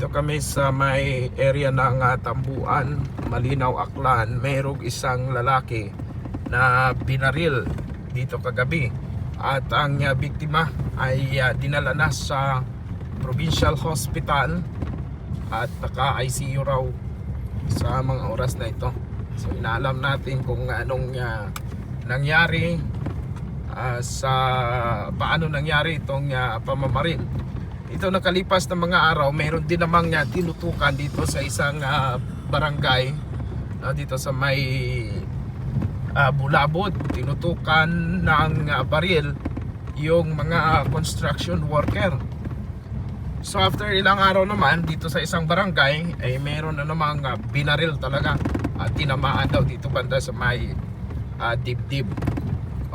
Dito kami sa may area ng Tambuan, Malinaw, Aklan. Mayroong isang lalaki na binaril dito kagabi. At ang biktima ay dinala na sa Provincial Hospital at naka-ICU raw sa mga oras na ito. So inaalam natin kung anong nangyari, sa paano nangyari itong pamamaril. Ito nakalipas ng mga araw, mayroon din namang tinutukan dito sa isang barangay dito sa may Bulabod. Tinutukan ng baril yung mga construction worker. So after ilang araw naman dito sa isang barangay ay mayroon na namang binaril talaga at tinamaan daw dito banda sa may dibdib.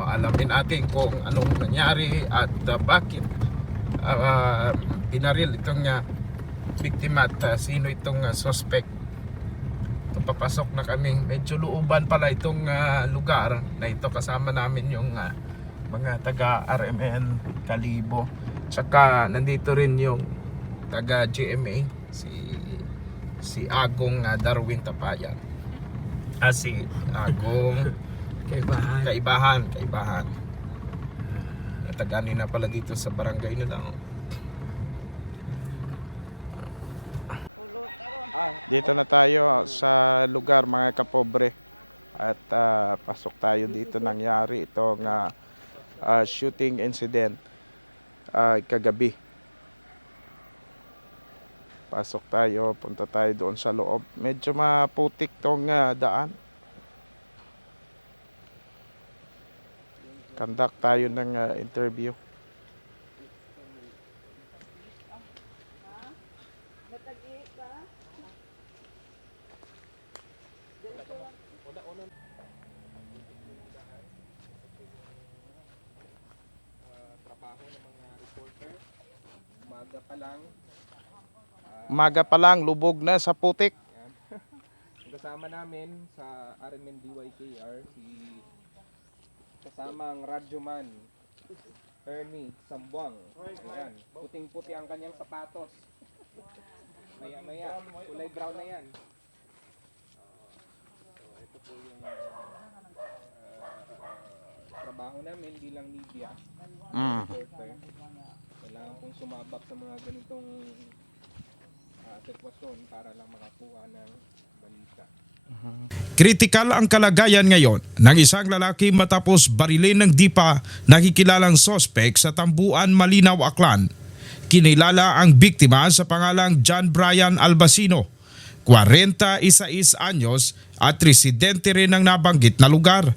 Alamin natin kung anong nangyari at bakit binaril itong biktima at sino itong suspect. Ito, papasok na kami. Medyo looban pala itong lugar na ito. Kasama namin yung mga taga RMN Kalibo. Tsaka nandito rin yung taga GMA, si Agong Darwin Tapayan. Si Agong Kaibahan. Natagani na pala dito sa barangay nila. Kritikal ang kalagayan ngayon ng isang lalaki matapos barilin ng di pa nakikilalang sospek sa Tambuan, Malinaw, Aklan. Kinilala ang biktima sa pangalang John Brian Albacino, 46 anyos at residente rin ng nabanggit na lugar.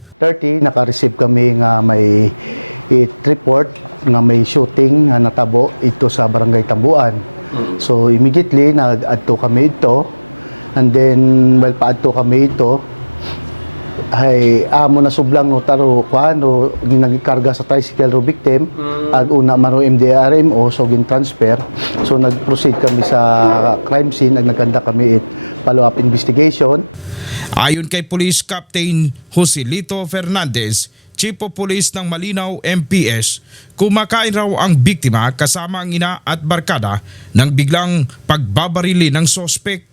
Ayon kay Police Captain Joselito Fernandez, Chief of Police ng Malinaw MPS, kumakain raw ang biktima kasama ang ina at barkada nang biglang pagbabarili ng sospek.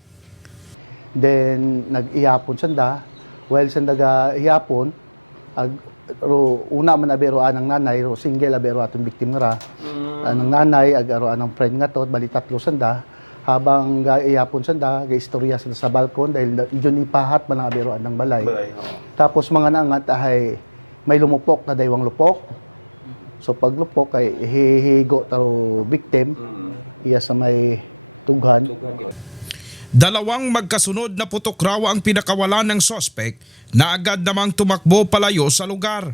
Dalawang magkasunod na putok raw ang pinakawalan ng sospek na agad namang tumakbo palayo sa lugar.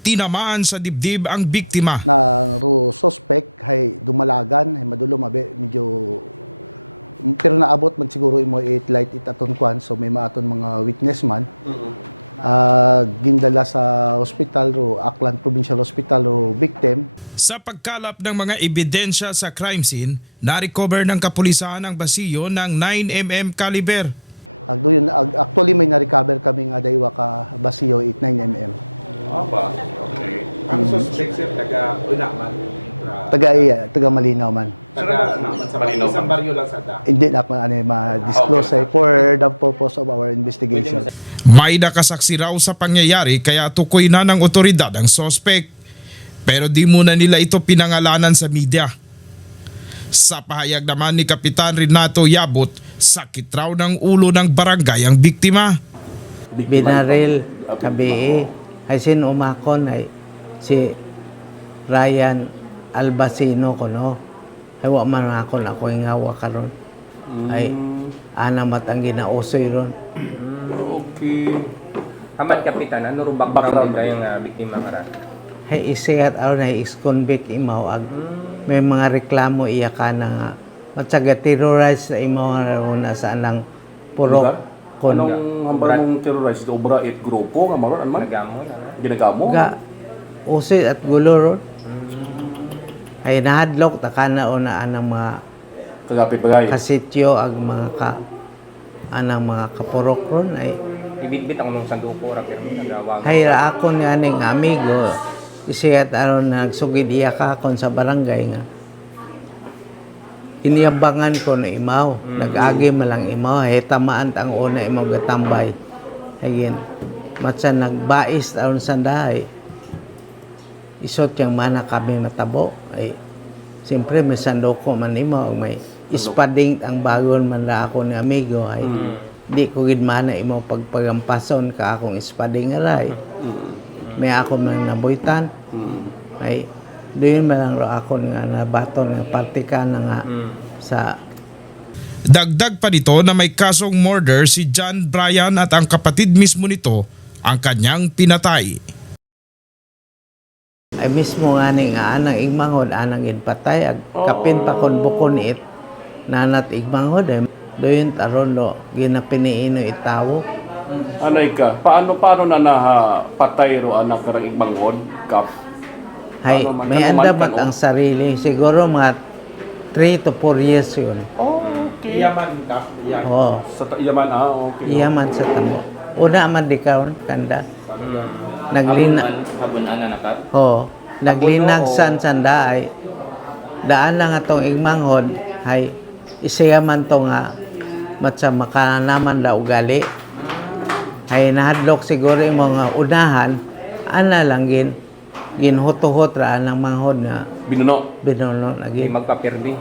Tinamaan sa dibdib ang biktima. Sa pagkalap ng mga ebidensya sa crime scene, na-recover ng kapulisan ang basiyo ng 9mm caliber. May nakasaksi raw sa pangyayari kaya tukoy na ng otoridad ang sospek. Pero di muna nila ito pinangalanan sa media. Sa pahayag naman ni Kapitan Renato Yabut, sakit raw ng ulo ng barangay ang biktima. Binaril kabi ay sin umakon ay si Ryan Albacino ko no. Ay wa man akon ako ngawa karon. Ay ana matang ginausoy ron. Okay. Amat Kapitan, ano rin background nila yung biktima ka ra? Hay isigat aron ay ex-convict imaw ag may mga reklamo iya ka na nga matsaga terrorize sa imaw na sa anang purok kon Anong hambal mong terrorize? Obra it grupo nga maron man? Nagamo na. Ginagamo? ga usoy at gulo ron. Ay nahadlok takana o na anang mga Kagapit bagay. kasityo ag mga anang mga kapurok ron ay Ibitbit ako nung sanduko ra pero nagawag. hay ra ako ni aning amigo isiyat aron nagsugid iya ka kon sa barangay nga iniabangan ko na imaw nag-agi malang imaw hay tamaan ang una imaw gatambay again matsa nagbais aron sandahay isot yang mana kami matabo ay siyempre may sandoko man imaw may ispading ang bagon man ra ako ni amigo ay di ko gid mana imaw pagpagampason ka akong ispading aray may ako man nabuitan ay doon man lang raw ako nga nabaton nga partika na nga sa Dagdag pa nito na may kasong murder si John Bryan at ang kapatid mismo nito ang kanyang pinatay. ay mismo nga ni nga anang igmanghod anang ginpatay ag kapin pa kon bukon it nanat igmanghod ay doon taron lo ginapiniino itawo Anay ka, paano na patay ro anak karang igbanghod? Kap? hay Paano man? may Ano man andabat ka, no? ang sarili siguro mga 3 to 4 years yun Oh, okay. Yaman ka. Yaman. oh Yaman, okay. iyaman sa tamo una man di kaon kanda naglina oh naglinagsan sanda ay daan na nga tong igmanghod hay isiya man to nga matsa makanaman da ugali hay nahadlok siguro yung mga unahan ana lang ginhuto-hot ra ang manghod na Binuno, binuno Di lagi magpapirdi.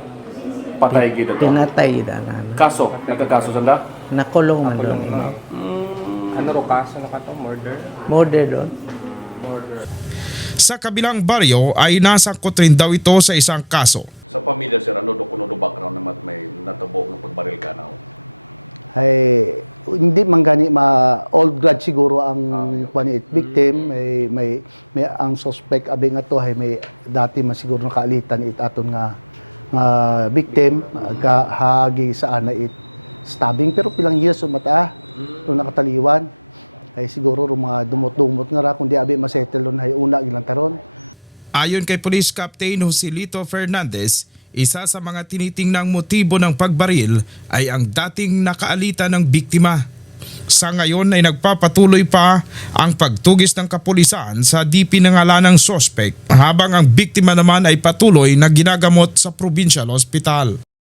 patay gid ito. pinatay na Kaso, nagkakaso sanda? nakulong man doon Kulong na. Ano ro kaso na ka to? Murder? murder doon Sa kabilang baryo ay nasangkot rin daw ito sa isang kaso. Ayon kay Police Captain Joselito Fernandez, isa sa mga tinitingnang motibo ng pagbaril ay ang dating nakaalita ng biktima. Sa ngayon ay nagpapatuloy pa ang pagtugis ng kapulisan sa di pinangalanang sospek habang ang biktima naman ay patuloy na ginagamot sa provincial hospital.